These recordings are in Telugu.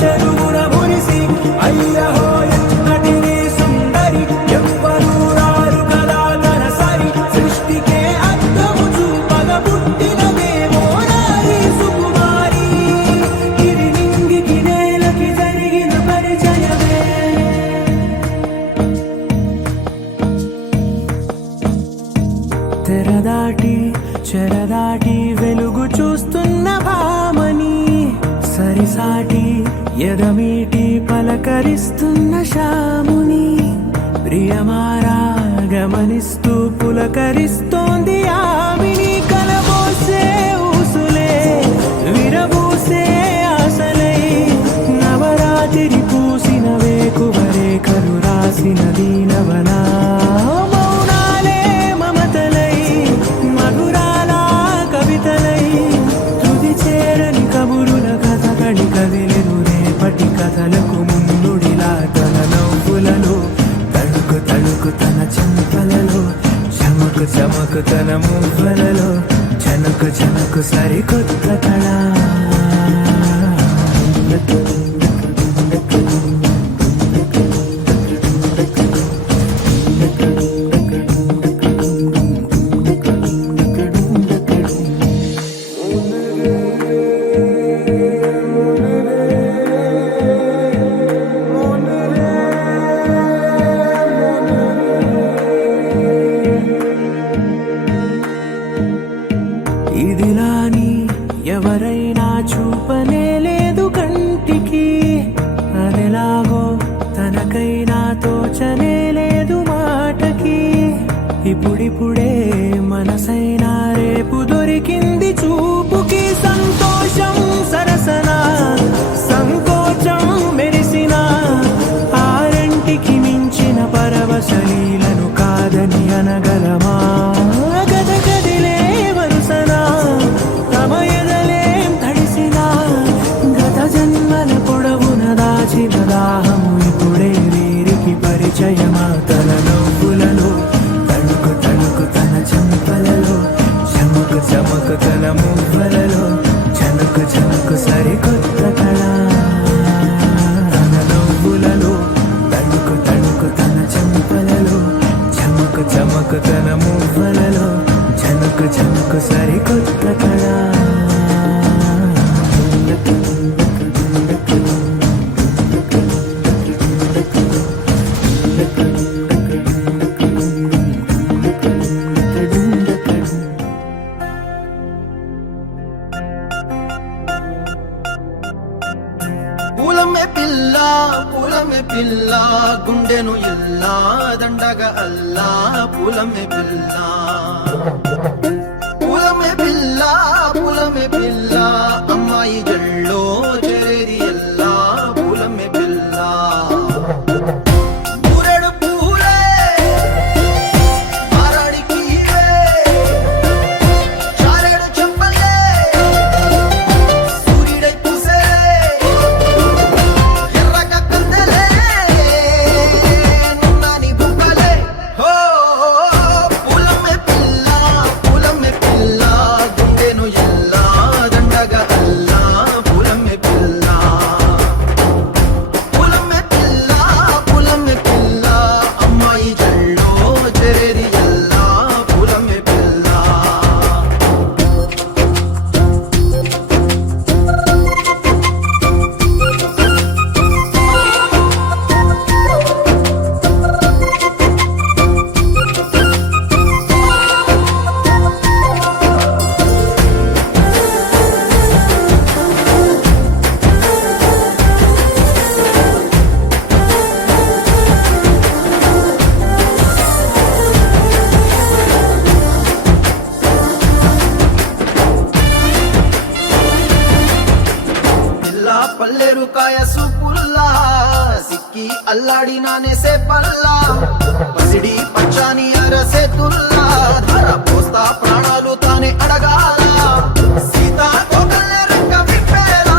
చెరువున మురిసి అయ్యహో ఎన్నటినీ సుందరి ఎవ్వరూ రారు కదా తన సరి సృష్టికే అర్థము చూపగ పుట్టినదేమో నారీ సుకుమారి ఇది నింగికి నేలకి జరిగిన పరిచయమే తెరదాటి చెరదాటి వెలుగు చూస్తున్న భామని సరిసాటి ఎదమీటి పలకరిస్తున్న శాముని ప్రియమారా గమనిస్తూ పులకరిస్తోంది ఆవిని కలబోసే ఊసులే విరబూసే ఆశలై నవరాత్రి పూసిన వేకువరే కరు రాసిన దీనవనా మౌనాలే మమతలై మధురాల కవితలై తుది చేరని కబురుల కథ కడి కదిలెను రేపటి కథలకు ముందుడిలా తన నవ్వులలో తడుకు తడుకు తన చెంపలలో చమకు చమకు తన మువ్వలలో చనకు చనకు సరికొత్త కళ ఇదిలాని ఎవరైనా చూపనే లేదు కంటికి అదెలాగో తనకైనా తోచనే లేదు మాటకి ఇప్పుడిప్పుడే మనసైనా రేపు దొరికింది చూపుకి సంతోషం సరసన సంకోచం మెరిసిన ఆరంటికి మించిన పరవశలీలను కాదని అనగలమా గద గదిలే వరుసన తమ ఎదలేం తడిసిన గత జన్మల పొడవున దాచిన దాహము ఇప్పుడే వీరికి పరిచయమా తన నవ్వులలో తణుకు తణుకు తన చెంపలలో చమకు చమకు తన మువ్వలలో చనకు చనకు సరికొత్త కళ తన నవ్వులలో తణుకు తణుకు తన చెంపలలో చమకు చమకు తన మువ్వలలో చనకు చనకు సరికొత్త కళ పూలమే పిల్ల గుండెను ఇల్లా దండగా అల్లా పూలమే పిల్ల పూలమే పిల్ల అమ్మాయి జల్లో చేరేది ఎల్లా పూలమే పిల్ల పూరెడు పూలే మారాడికి చారెడు చెప్పలే సూర్యుడై పూసే పల్లెరుకాయ సూపుల్లా సిక్కి అల్లాడినానే సే పల్లా పసిడి పచ్చాని అరసే తుల్లా ధర పోస్తా ప్రాణాలు తానే అడగాల సీతా కోకల్లే రంగ విప్పేలా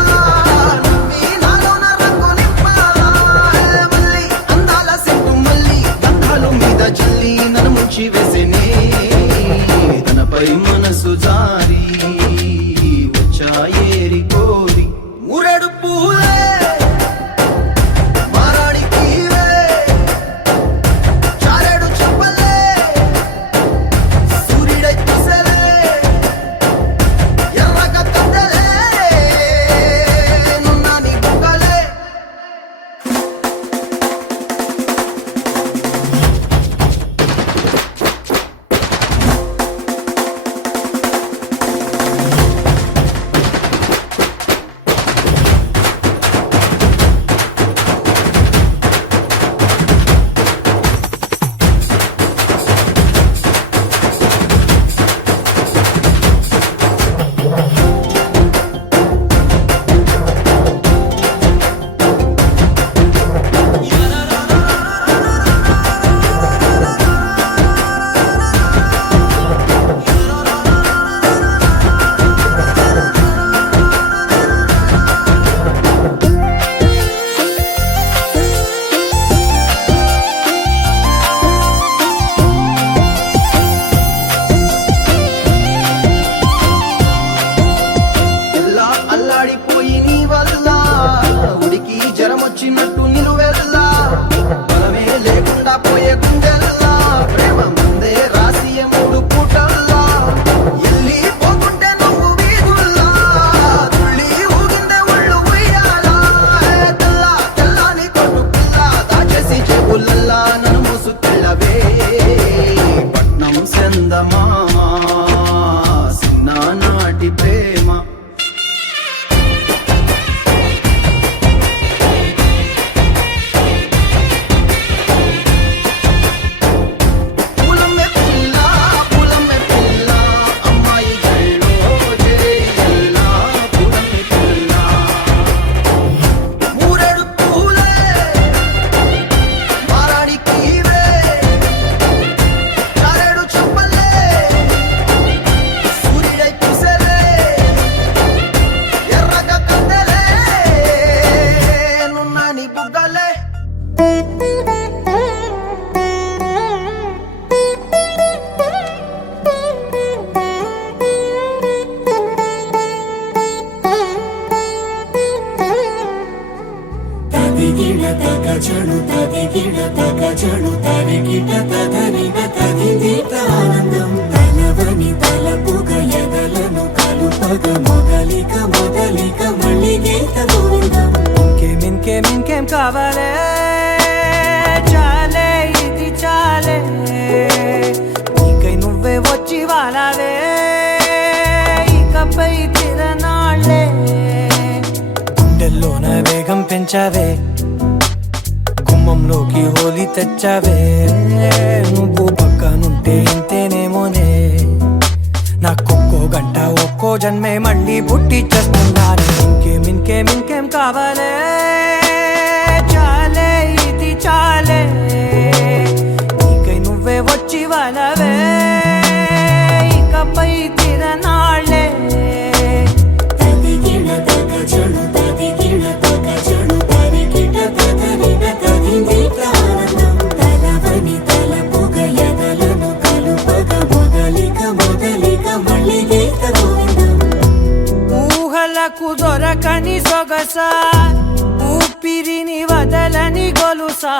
నవ్వి నాలోన రంగు నింపాలా మళ్ళీ అందాల సెంటు మళ్ళీ గంధాలు మీద జల్లి నన్ను ముంచి వేసేనే తనపై మనసు జారి వచ్చాయేరి కోరి మురెడు పూలే చందమామ సిన్ననాటి ప్రేమ పులమ్మె పిల్ల పులమ్మె పిల్ల అమ్మాయి జల్లో చేరియల్లా పులమ్మె పిల్ల మూరెడు పూలే మారాణికివే చారెడు చెప్పలే సూర్యుడై పూసలే ఎర్రగా కందలే నున్నని బుగ్గలే తదిగిడ తగ చెడు తదిగిడ తగ చెడు తరిగిట తదరిన తదిదీత ఆనందం తలవని తలపుగ ఎదలను కలుపగ మొదలిక మొదలిక మళ్ళీ గీత గోవిందం ఇంకేం కావాలే చాలే ఇది చాలే నీకై నువ్వే వచ్చి వాలావే ఇకపై తిరనాళ్ళే గుండెల్లోన వేగం పెంచావే గుమ్మంలోకి హోలీ తెచ్చావే నువ్వు పక్కనుంటే ఇంతేనేమోనే నాకొక్కో గంట ఒక్కో జన్మే మళ్ళీ పుట్టి చేస్తున్నాను ఇంకేం కావాలే చాలే ఇది చాలే నీకై నువ్వే వచ్చి వాళ్ళవే ఇకపై తిరనాళ్ళే తదిగిడ తగ చెడు తదిగిడ తగ చెడు తరిగిట తదరిన తదిదీత ఆనందం తలవని తలపుగ ఎదలను కలుపగ మొదలిక మొదలిక మళ్ళీ గీత గోవిందం ఊహలకు దొరకని సొగసా ఊపిరిని వదలని గొలుసా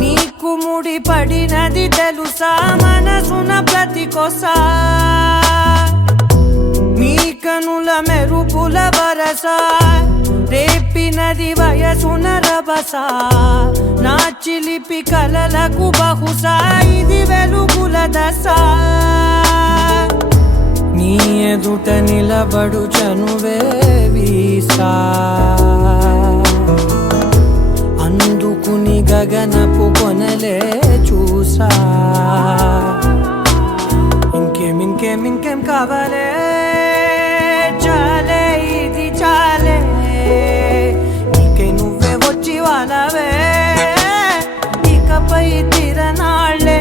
నీకు ముడి పడినది తెలుసా మనసున ప్రతి కొసా నీ కనుల మెరుపుల వరస రేపినది వయసున రభస నా చిలిపి కలలకు బహుశా ఇది వెలుగుల దశ నీ ఎదుట నిలబడు చనువే వీసా అందుకుని గగనపు కొనలే చూసా ఇంకేం కావాలే చాలే ఇది చాలే నీకై నువ్వే వచ్చి వాళ్ళవే ఇకపై తిరనాళ్ళే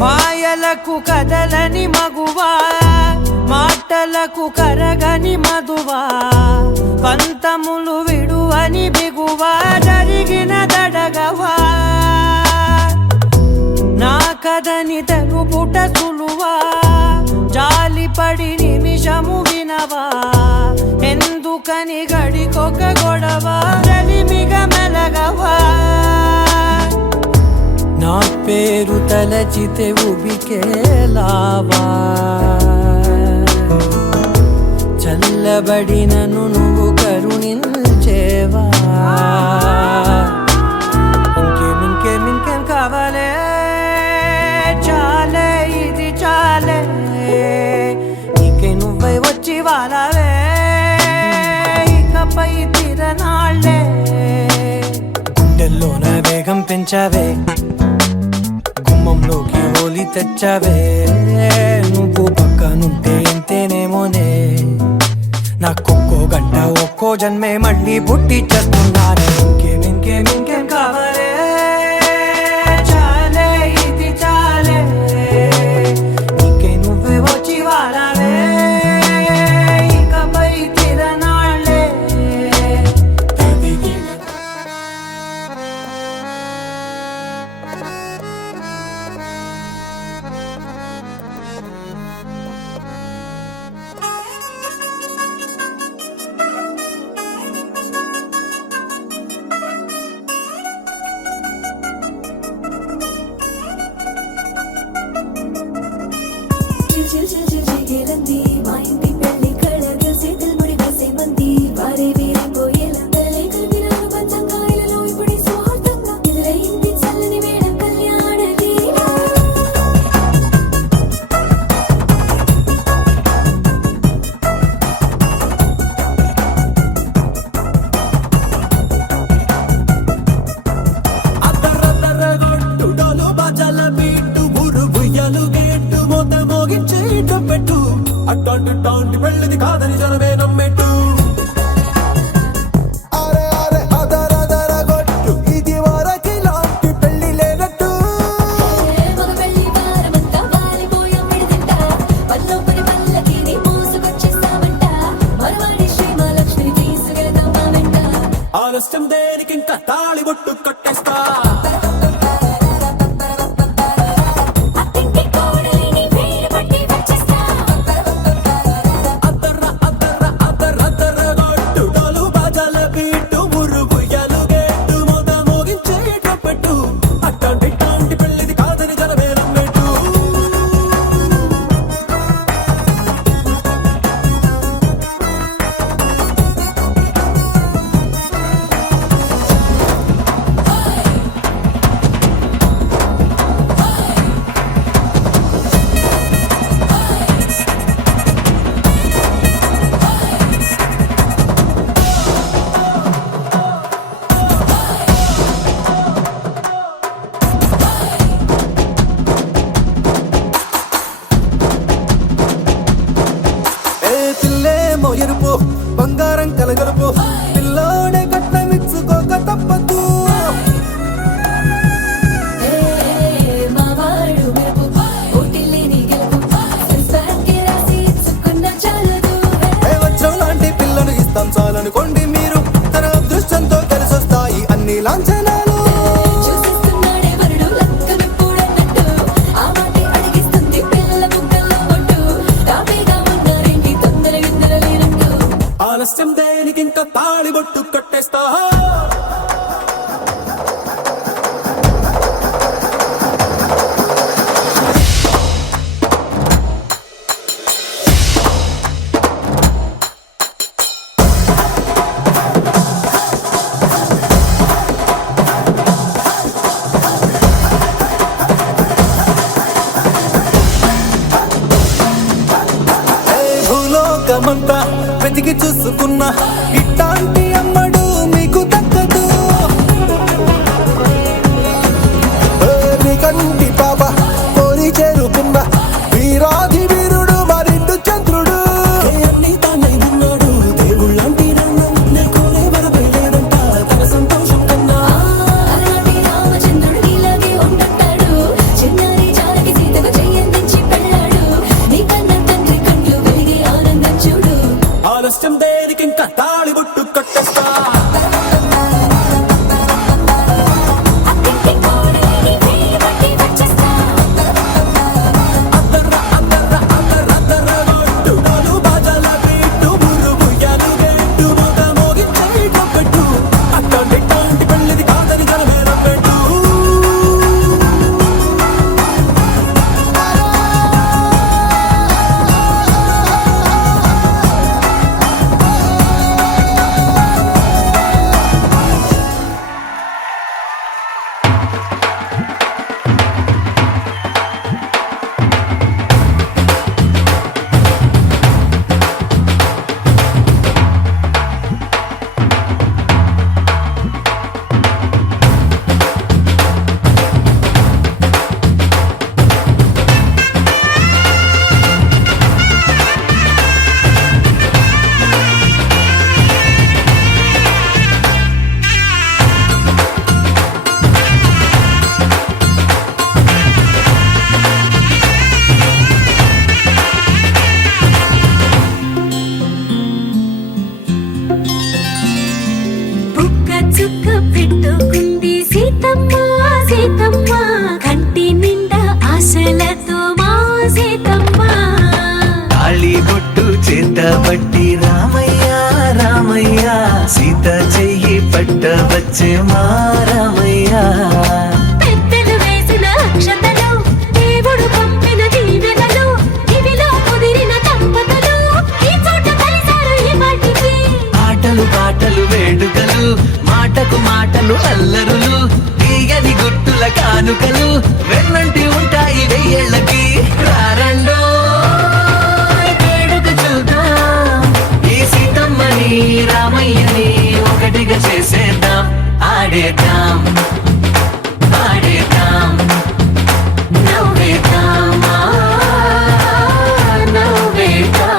మాయలకు కదలని మగువా మాటలకు కరగని మధువా పంతములు విడువని బిగువా జరిగిన దడగవా నా కథని తెలుపుట సులువా జాలిపడి నిమిషము వినవా ఎందుకని గడికొక గొడవ రలిమిగ మెలగవా నా పేరు తలచితే ఉబికేలావా చల్లబడినను నువ్వు కరుణించేవా ఇంకేం కావాలే చాలే ఇది చాలే నీకై నువ్వై వచ్చి వాళ్ళవే ఇకపై తిరనాళ్ళే గుండెల్లోన వేగం పెంచావే గుమ్మంలోకి హోలీ తెచ్చావే నువ్వు పక్కనుంటే ఇంతేనేమోనే నాకొక్కో గంట ఒక్కో జన్మే మళ్ళీ పుట్టి చేస్తున్నాను ఇంకేం కావాలే చాలే ఇది చాలే నీకై నువ్వే వచ్చి వాళ్ళవే ఇకపై తిరనాళ్ళే చిల్ చిల్ చిల్ చిల్ చిగేలంది మా ఇంటి పెళ్లి కళగా చేతులు ముడి వేసే మంది వారే వీరే పోయేలందలే కలిపినారు పంచంగాయలలో ఇప్పుడు స్వార్థంగా ఎదురైంది చల్లని వేళ కళ్యాణ లీల అద్దరద్దరగొట్టు డోలు బాజాల బీటు ఊరు బుయ్యలు గేట్టు మోత మోగించి పెట్టు అట్టాంటి టాంటి పెళ్ళిది కాదని జనమే నమ్మెట్టు అరే అరే అదరదరగొట్టు ఇది వరకి లాంటి పెళ్లి లేనట్టు మగ పెళ్లి వారమంతా వాలిపోయాం విడిదింట పల్లోపరి పల్లకిని మోసుకొచ్చేస్తామంట మరవాడి శ్రీమహాలక్ష్మిని తీసుకెళ్తాం మా వెంట ఆలస్యం దేనికి ఇంకా తాళి బొట్టు కట్టేస్తా అత్తింటి కోడలిని వేలు పట్టి వచ్చేస్తా అద్దరద్దరగొట్టు డోలు బాజాల బీటు ఊరు బుయ్యలు గేట్టు మోత మోగించి పెట్టు అట్టాంటి టాంటి పెళ్ళిది కాదని జనమే నమ్మెట్టు ఏ పిల్లేమో ఎరుపు బంగారం కలగలుపు పిల్లోడే కట్టమిచ్చుకోక తప్పదు మా వాడు మెరుపు ఓటిల్లేని గెలుపు సెన్సార్కి రాసి ఇచ్చుకున్న చాలదు ఏ వచ్చం లాంటి పిల్లను ఇస్తాం చాలనుకోండి మీరు తన అదృష్టంతో కలిసొస్తాయి అన్ని లాంఛనాలు చూసిస్తున్నాడే వరుడు లక్కనప్పుడన్నట్టు ఆ మాటే అడిగిస్తుంది పిల్ల బుగ్గల్లో ఒట్టు తాపీగా ఉన్నారేంటి తొందర గిందర లేనట్టు ఆలస్యం దేనికి ఇంకా తాళి బొట్టు కట్టేస్తా భూలోకమంతా వెతికి చూసుకున్నా ఇట్లాంటి అమ్మడు మీకు దక్కదు నీ కంటి పాప కోరి చేరుకున్న వీరాధి వీరుడు మరిండు చంద్రుడు అన్ని తానై ఉన్నాడు దేవుళ్ళంటి నే కోరే వరపేలేదంట తన సంతోషం కన్నా అలాంటి రామచంద్రుడు ఇలాగే ఉంటున్నాడు చిన్నారి జానకి సీతకు చెయ్యందించి పెళ్ళాడు నీ కన్న తండ్రి కంట్లు వెలిగి ఆనందం చూడు ఆలస్యం దేనికి ఇంకా తాళి బొట్టు కట్టేస్తా అత్తింటి కోడలిని వేలు పట్టి వచ్చేస్తా అద్దరగొట్టు డోలు బాజాల బీటు ఊరు బుయ్యలు గేట్టు మోత మోగించి పెట్టు అట్టాంటి టాంటి పెళ్ళిది కాదని జనమే నమ్మెట్టు పట్టి రామయ్య రామయ్య సీత చెయ్యి పట్ట వచ్చే మా రామయ్య పెద్దలు వేసిన అక్షతలు దేవుడు పంపిన దీవెనలు ఇవి అల్లరులు తీయని గుర్తుల కానుకలు వెన్నంటి ఉంటాయి వెయ్యేళ్ళకి రారండో వేడుక చూద్దాం ఈ సీతమ్మని రామయ్యని ఒకటిగా చేసేద్దాం ఆడేద్దాం ఆడేద్దాం నవ్వేద్దాం నవ్వేద్దాం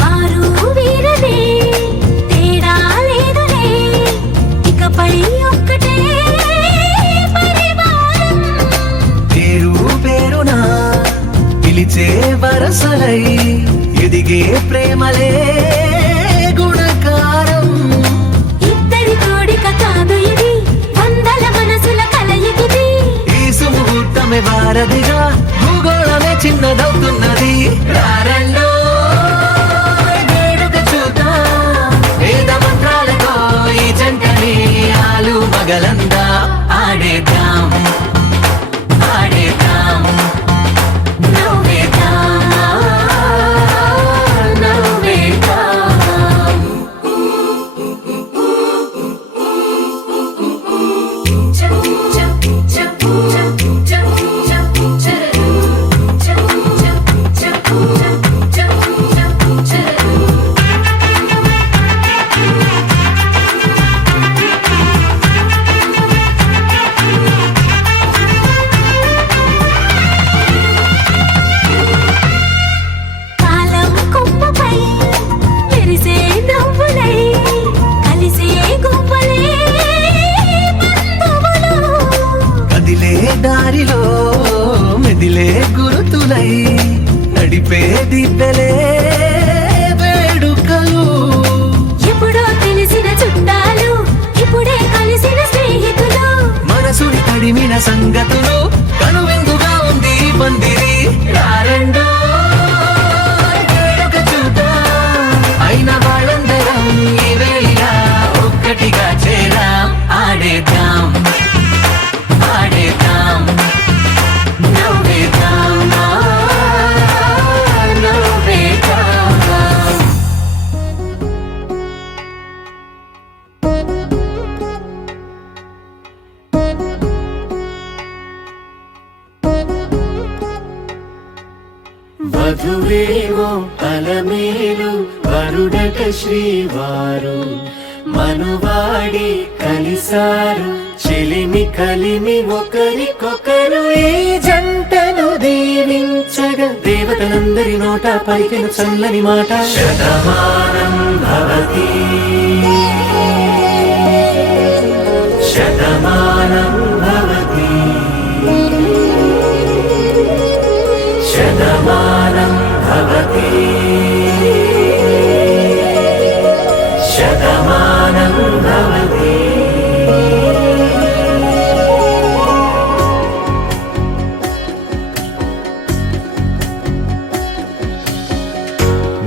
వారు వీరనే తేడా లేదులే ఇకపై ఒక్కటే పరివారం పేరు పేరునా పిలిచే వరసలై ఎదిగే ప్రేమలే గుణకారం ఇద్దరి కోడిక కాదు ఇది వందల మనసుల కలయికిది ఈ సుముహూర్తమే వారధిగా భూగోళమే చిన్నదవుతున్నది రారండో వేడుక చూద్దాం వేద మంత్రాలతో ఈ జంటని ఆలు మగలందా ఆడేద్దాం ఆడేద్దాం నవ్వేద్దాం నవ్వేద్దాం కాలం కొమ్మపై మెరిసే నవ్వులై కలిసే గువ్వలే బంధువులు కదిలే దారిలో మెదిలే గురుతులై నడిపే దిబ్బెలే వేడుకలు ఎప్పుడో తెలిసిన చుట్టాలు ఇప్పుడే కలిసిన స్నేహితులు మనసుని తడిమిన సంగతులు కనువిందుగా ఉంది ఈ పందిరి రారండో వేడుక చూద్దాం అయిన వాళ్ళందరం ఈ వేళ ఒక్కటిగా చేరాం ఆడేద్దాం ఆడేద్దాం నవ్వేద్దాం నవ్వేద్దాం వధువేమో అలమేలు వరుడట శ్రీవారు మనువాడి కలిసారు చెలిమి కలిమి ఒకరికొకరు ఈ జంటను దీవించగా దేవతలందరి నోట పలికిన చల్లని మాట శతమానం భవతి శతమానం భవతి శతమానం భవతి శతమానం భవతి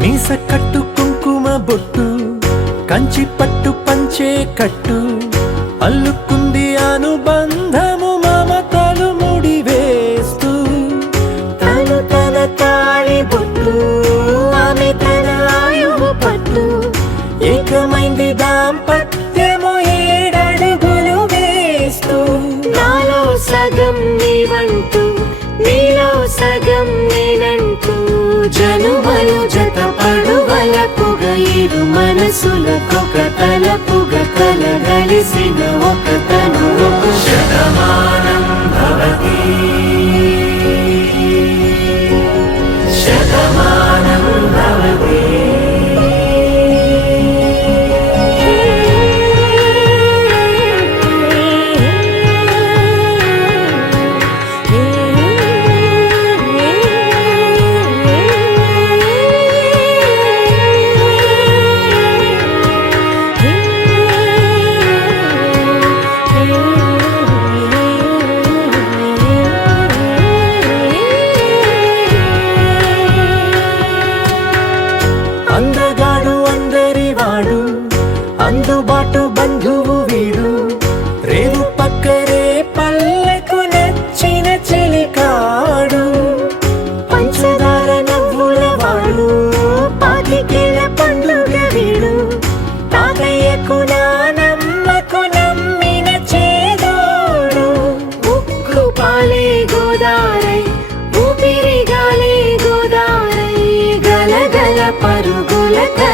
మీస కట్టు కుంకుమ బొట్టు కంచి పట్టు పంచే కట్టు అల్లుకుంది అనుబంధము మమతలు ముడివేస్తూ తను తన తాళి బొట్టు ఆమె తన ఆయువు పట్టు ఏకమైంది దాంపత్యము ఏడడుగులు వేస్తూ నాలో సగం నీవంటూ నీలో సగం నేనంటూ జనుమలు జత పడువలపుగ ఇరు మనసులకొక తలపుగ కలగలిసిన ఒక తను శతమానం భవతి శతమానం భవతి Hey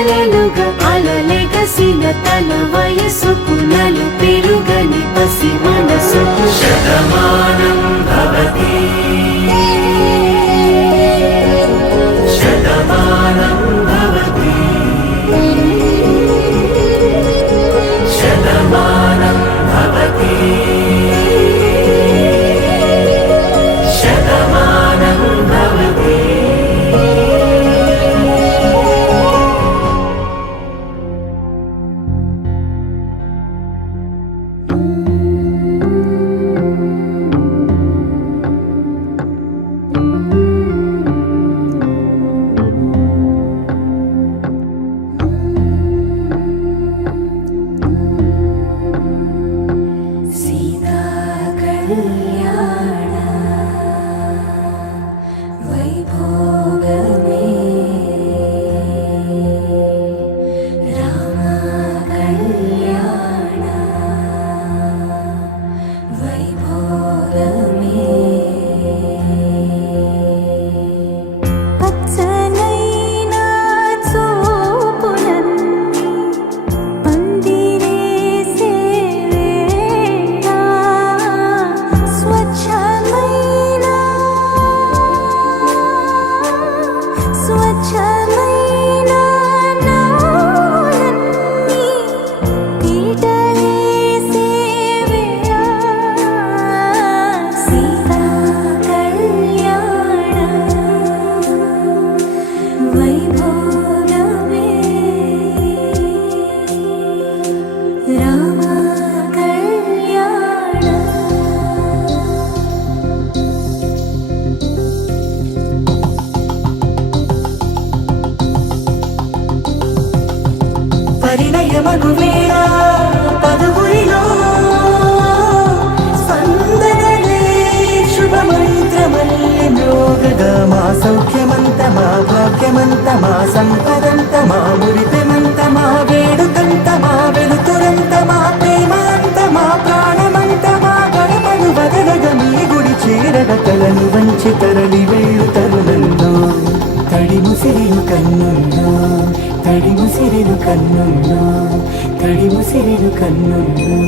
కలలుగా అలలెగసిన తన వయసుకు నలు పెరుగని పసి మనసుకు శతమానం భవతి శతమానం భవతి శతమానం భవతి శతమానం భవతి సీతా కళ్యాణ వైభోగమే రామ కళ్యాణ వైభోగమే పచ్చనైనా చూపులన్నీ పందిరేసే వేళ స్వచ్ఛమైన నాలన్నీ పీటలేసే వేళ సీతా కళ్యాణ వైభోగమే రామ కళ్యాణ పరిణయమగు వేళ పదుగురిలో స్పందనలే శుభమంత్రమల్లి మ్రోగగా మా సౌఖ్యమంత మా భాగ్యమంత మా సంపదంత మా మురిపెమంత మా వేడుకంత మా వెలుతురంత మా ప్రేమంత మా ప్రాణమంత మా గడపను వదలగ మీ గుడి చేరగ తలను వంచి తరలి వెళ్ళు తరుణంలో తడి ముసిరిలు కన్నుల్లో తడి ముసిరిలు కన్నుల్లో తడి ముసిరిలు కన్నుల్లో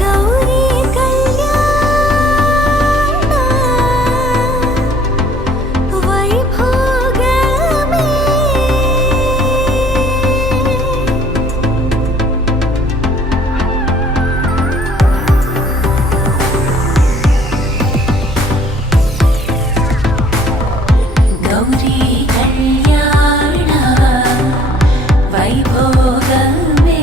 గౌరీ కళ్యాణ వైభోగమే గౌరీ కళ్యాణ వైభోగమే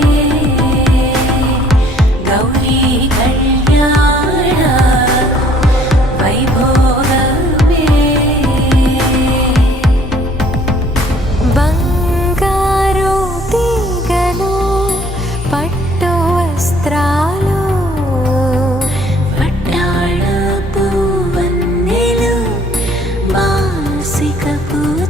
గౌరీ కళ్యాణ వైభోగమే బంగారు తీగలు పట్టు వస్త్రాలు పట్టాళ పువ్వన్నెలు మాసిక పువ్వు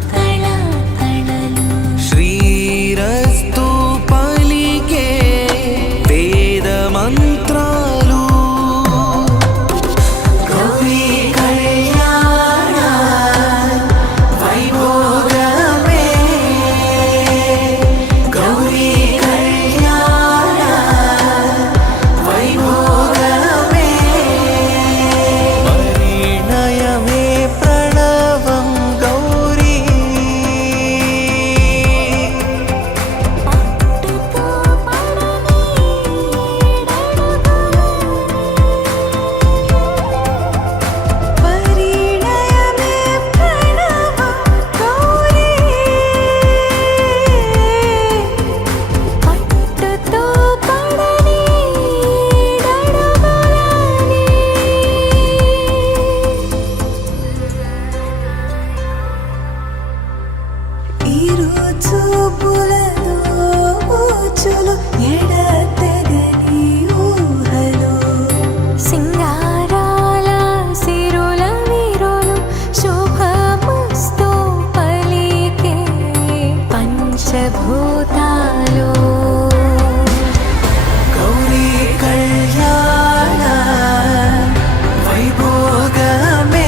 తీరు చూపులతో ఊచులు ఎడతెగని ఊహలు సింగారాల సిరుల వీరులు శుభమస్తు పలికే పంచభూతాలు గౌరీ కళ్యాణ వైభోగమే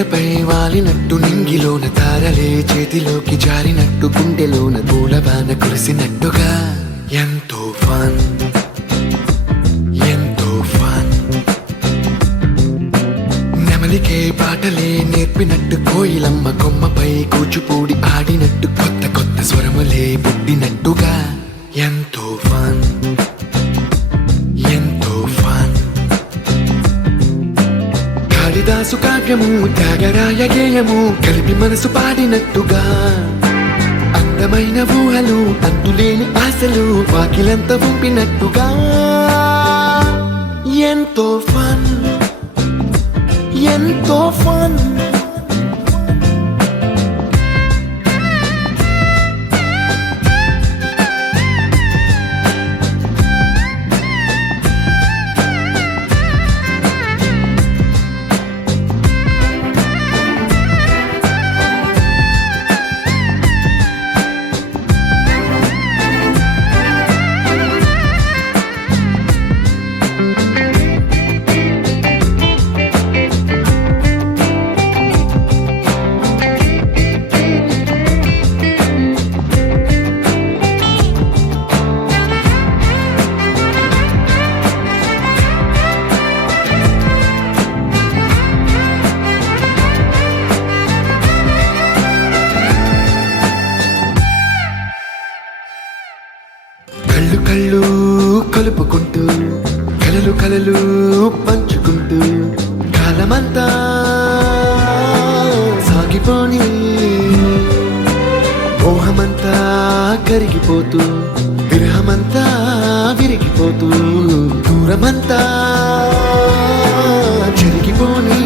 నేలపై వాలినట్టు నింగిలోన తారలే చేతిలోకి జారినట్టు గుండెలోన పూలవాన కురిసినట్టుగా ఎంతో ఫన్ ఎంతో ఫన్ నెమలికే పాటలే నేర్పినట్టు కోయిలమ్మ కొమ్మపై కూచిపూడి ఆడినట్టు కొత్త కొత్త స్వరములే పుట్టినట్టుగా ఎంతో ఫన్ ఎంతో ఫన్ కాళిదాసు కావ్యము త్యాగరాయ గేయము కలిపి మనసు పాడినట్టుగా అందమైన ఊహలు అంతులేని ఆశలు వాకిలంత పంపినట్టుగా ఎంతో ఫన్ ఎంతో ఫన్ కళ్ళు కళ్ళు కలుపుకుంటూ కలలు కలలు పంచుకుంటూ కాలమంతా సాగిపోని మోహమంతా కరిగిపోతూ విరహమంతా విరిగిపోతూ దూరమంతా జరిగిపోని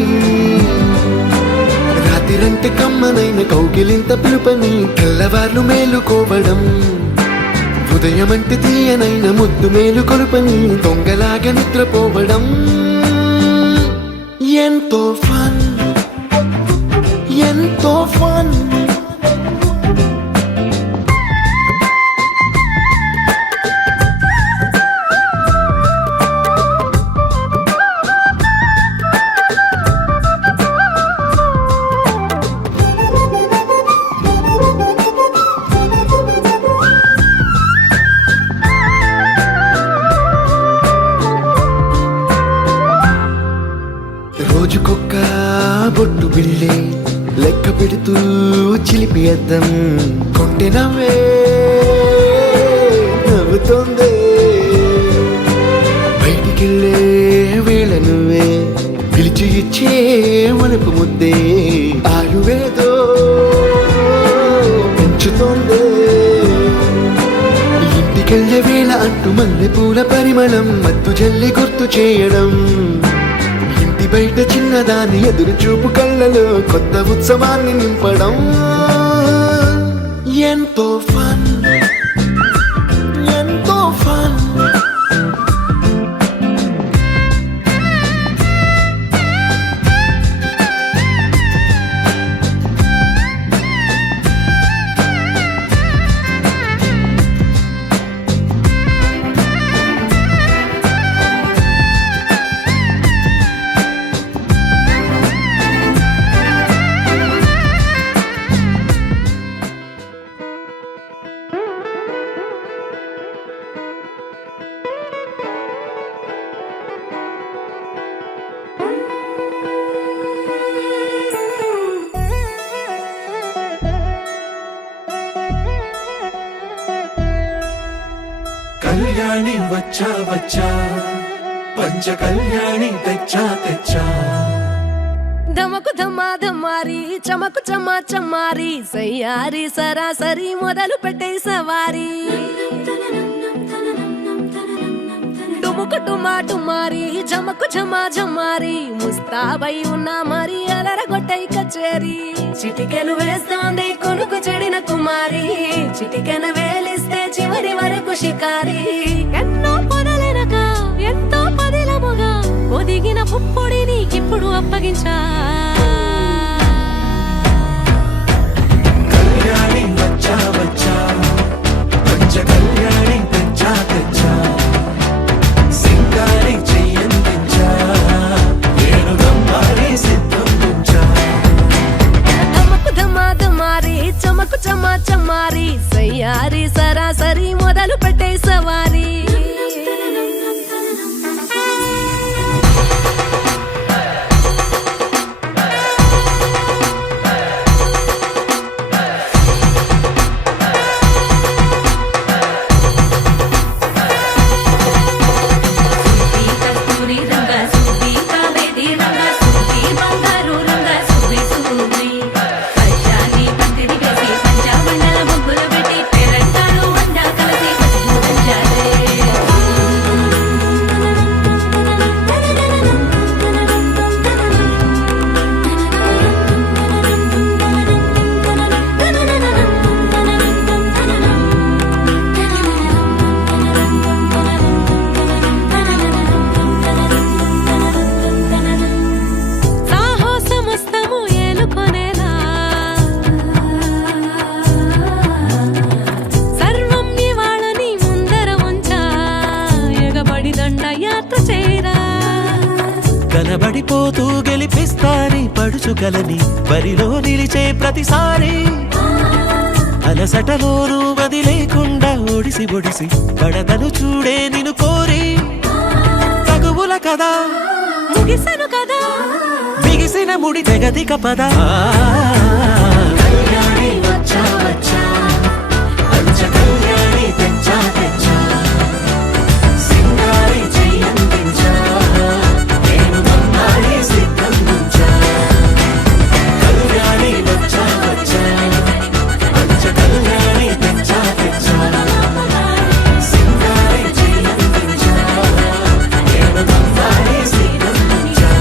రాత్రిరంటే కమ్మనైన కౌగిలింత పిలుపని తెల్లవార్లు మేలుకోవడం ఉదయమంటే తీయనైన ముద్దు మేలు కొలుపని దొంగలాగా నిద్రపోవడం ఎంతో ఫన్ ఎంతో ఫన్ రోజుకొక్క బొట్టు బిళ్ళే లెక్క పెడుతూ చిలిపి అద్దం కొంటె నవ్వే నవ్వుతోందే బయటికెళ్ళే వేళ నువ్వే పిలిచి ఇచ్చే వనపు ముద్దే ఆయువేదో పెంచుతోందే ఇంటికెళ్ళే వేళ అంటూ మల్లె పూల పరిమళం మత్తు జల్లి గుర్తు చేయడం బయట చిన్నదాని ఎదురు చూపు కళ్ళలో కొత్త ఉత్సవాన్ని నింపడం ఎంతో ఫన్ ఎంతో ఫన్ కళ్యాణి వచ్చా వచ్చా పంచ కళ్యాణి తెచ్చా తెచ్చా ధమకు ధమా ధమారి చమకు చమా చమారి సయ్యారి సరాసరి మొదలు పెట్టే సవారి డుముకు టుమా టుమారి జమకు ఝమా ఝమారి ముస్తాబై ఉన్నా మరి అలరగొట్టై కచేరి చిటికెను వేస్తోంది కొనుకు చెడిన కుమారి చిటికెను వేలిస్తే చివరి వరకు షికారి ఎన్నో పొదలెనక ఎంతో పదిలముగా ఒదిగిన పుప్పొడి నీకిప్పుడు అప్పగించా కళ్యాణి వచ్చా వచ్చా పంచ కళ్యాణి తెచ్చా తెచ్చా సింగారి చెయ్యందించా ఏడుగమ్మారి సిద్ధం ఉంచా కలబడిపోతూ గెలిపిస్తాని పడుచుకలని బరిలో నిలిచే ప్రతిసారి అలసటలోనూ వదిలేకుండా ఒడిసి ఒడిసి పడదను చూడే నిన్ను కోరి తగువుల కదా ముగిసను కదా బిగిసిన ముడి తెగదిక పద కళ్యాణి వచ్చా వచ్చా పంచ కళ్యాణి తెచ్చా తెచ్చా సింగారి చెయ్యందించా నేను మమ్మారి సిద్ధం నుంచా కళ్యాణి వచ్చా వచ్చా పంచ కళ్యాణి తెచ్చా తెచ్చా సింగారి చెయ్యందించా నేను మమ్మారి సిద్ధం నుంచా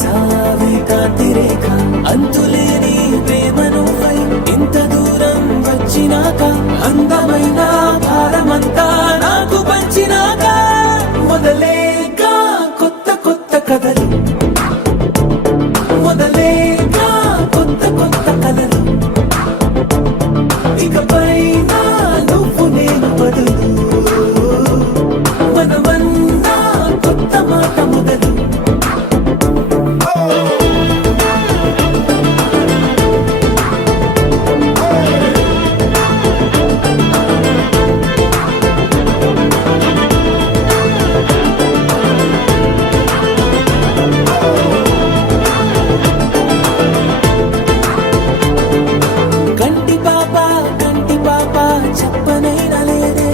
సావే కాంతి రేఖ అంతులేని ప్రేమను ఇంత దూరం వచ్చినాక అందమైన భారమంతా నాకు పంచినాక మొదలేక కొత్త కొత్త కథలు మొదలేక కొత్త కొత్త కథలు ఇకపై నువ్వు నేను బదులు మనమన్నా కొత్త మాట మొదలు కంటి పాప చెప్పనైనా లేదే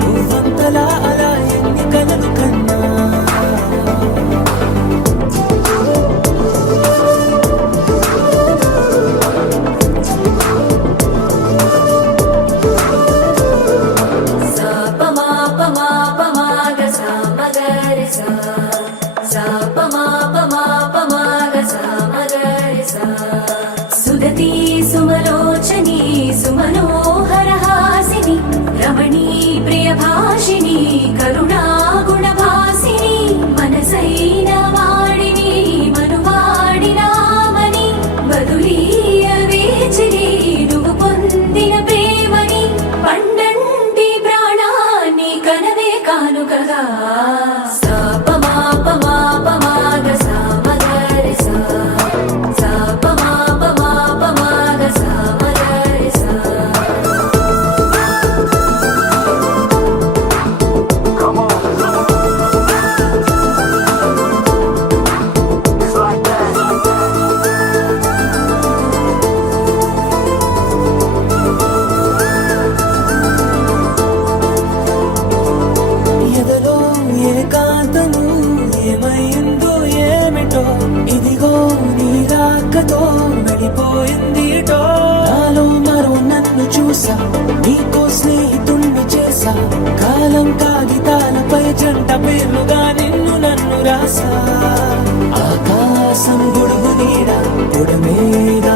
నువ్వంతలా అలా ఎన్ని కలలు కన్నా సుదతి సుమలోచని సుమనోహర హాసిని రమణీ ప్రియ భాషిని కరుణా గుణ భాసిని మనసైన వాడిని మనువాడినామని బదులీయ వేచిని నువ్వు పొందిన ప్రేమని పండంటి ప్రాణాన్ని కనవే కానుకగా ఎదలో ఏకాంతము ఏమైందో ఏమిటో ఇదిగో నీ రాకతో వెళ్ళిపోయిందిటో నాలో మరో నన్ను చూసా నీకో స్నేహితుణ్ణి చేసా కాలం కాగితాలపై జంట పేర్లుగా నిన్ను నన్ను రాసా ఆకాశం గొడుగు నీడ గొడ మీద